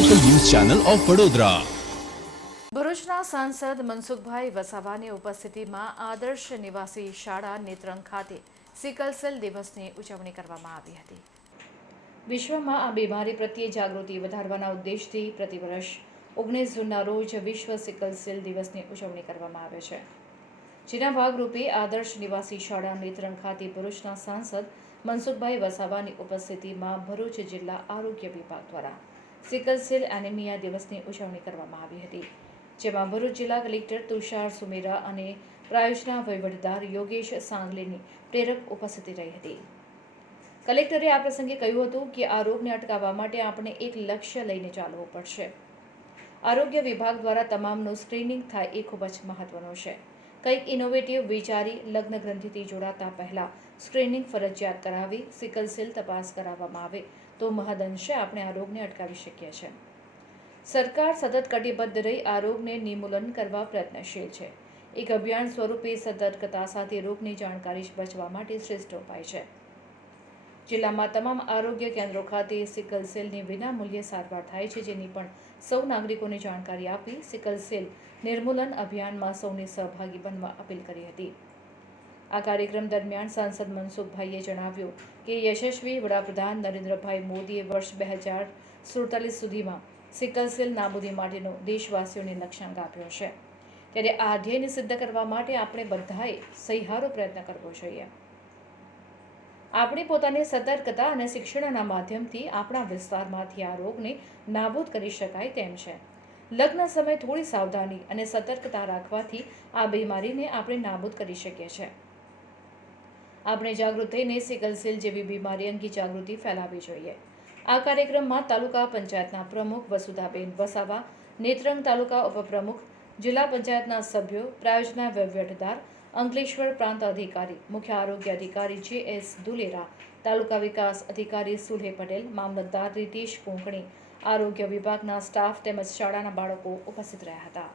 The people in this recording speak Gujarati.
ચેનલ ઓફ વડોદરા ભરૂચના સાંસદ મનસુખભાઈ વસાવાની ઉપસ્થિતિમાં આદર્શ નિવાસી શાળા નેત્રંગ ખાતે સિકલ સેલ દિવસની ઉજવણી કરવામાં આવી હતી. વિશ્વમાં આ બીમારી પ્રત્યે જાગૃતિ વધારવાના ઉદ્દેશથી પ્રતિવર્ષ ઓગણીસ જૂનના રોજ વિશ્વ સિકલ સેલ દિવસની ઉજવણી કરવામાં આવે છે. જેના ભાગરૂપે આદર્શ નિવાસી શાળા નેત્રંગ ખાતે ભરૂચના સાંસદ મનસુખભાઈ વસાવાની ઉપસ્થિતિમાં ભરૂચ જિલ્લા આરોગ્ય વિભાગ દ્વારા સિકલ સેલ એનેમિયા દિવસની ઉજવણી કરવામાં આવી હતી, જેમાં ભરૂચ જિલ્લા કલેક્ટર તુષાર સુમેરા અને પ્રાયોજના વહીવટદાર યોગેશ સાંગલેની પ્રેરક ઉપસ્થિતિ રહી હતી. કલેક્ટરે આ પ્રસંગે કહ્યું હતું કે આ રોગને અટકાવવા માટે આપણે એક લક્ષ્ય લઈને ચાલવું પડશે. આરોગ્ય વિભાગ દ્વારા તમામનું સ્ક્રીનિંગ થાય એ ખૂબ જ મહત્વનું છે. કંઈક ઇનોવેટિવ વિચારી લગ્ન ગ્રંથિથી જોડાતા પહેલા સ્ક્રીનિંગ ફરજિયાત કરાવી, સિકલ સેલ તપાસ કરાવવામાં આવે તો મહદઅંશે આપણે આ રોગને અટકાવી શકીએ છીએ. સરકાર સતત કટિબદ્ધ રહી આ રોગને નિર્મૂલન કરવા પ્રયત્નશીલ છે. એક અભિયાન સ્વરૂપે સતર્કતા સાથે રોગની જાણકારી બચવા માટે શ્રેષ્ઠ ઉપાય છે. જિલ્લામાં તમામ આરોગ્ય કેન્દ્રો ખાતે સિકલ સેલની વિનામૂલ્યે સારવાર થાય છે, જેની પણ સૌ નાગરિકોને જાણકારી આપી સિકલ સેલ નિર્મૂલન અભિયાનમાં સૌને સહભાગી બનવા અપીલ કરી હતી. આ કાર્યક્રમ દરમિયાન સાંસદ મનસુખભાઈએ જણાવ્યું કે યશસ્વી વડાપ્રધાન નરેન્દ્રભાઈ મોદીએ વર્ષ બે હજાર સુડતાલીસ સુધીમાં સિકલસેલ નાબૂદી માટેનો દેશવાસીઓને લક્ષ્યાંક આપ્યો છે. ત્યારે આ ધ્યેયને સિદ્ધ કરવા માટે આપણે બધાએ સહિહારો પ્રયત્ન કરવો જોઈએ. આપણે પોતાની સતર્કતા અને શિક્ષણના માધ્યમથી આપણા વિસ્તારમાંથી આ રોગને નાબૂદ કરી શકાય તેમ છે. લગ્ન સમયે થોડી સાવધાની અને સતર્કતા રાખવાથી આ બીમારીને આપણે નાબૂદ કરી શકીએ છીએ. આપણે જાગૃત થઈને સિકલ સેલ જેવી બીમારી અંગે જાગૃતિ ફેલાવવી જોઈએ. આ કાર્યક્રમમાં તાલુકા પંચાયતના પ્રમુખ વસુધાબેન વસાવા, નેત્રંગ તાલુકા ઉપપ્રમુખ, જિલ્લા પંચાયતના સભ્યો, પ્રાયોજના વહીવટદાર, અંકલેશ્વર પ્રાંત અધિકારી, મુખ્ય આરોગ્ય અધિકારી જે એસ દુલેરા, તાલુકા વિકાસ અધિકારી સુલે પટેલ, મામલતદાર રીતેશ કોંકણી, આરોગ્ય વિભાગના સ્ટાફ તેમજ શાળાના બાળકો ઉપસ્થિત રહ્યા હતા.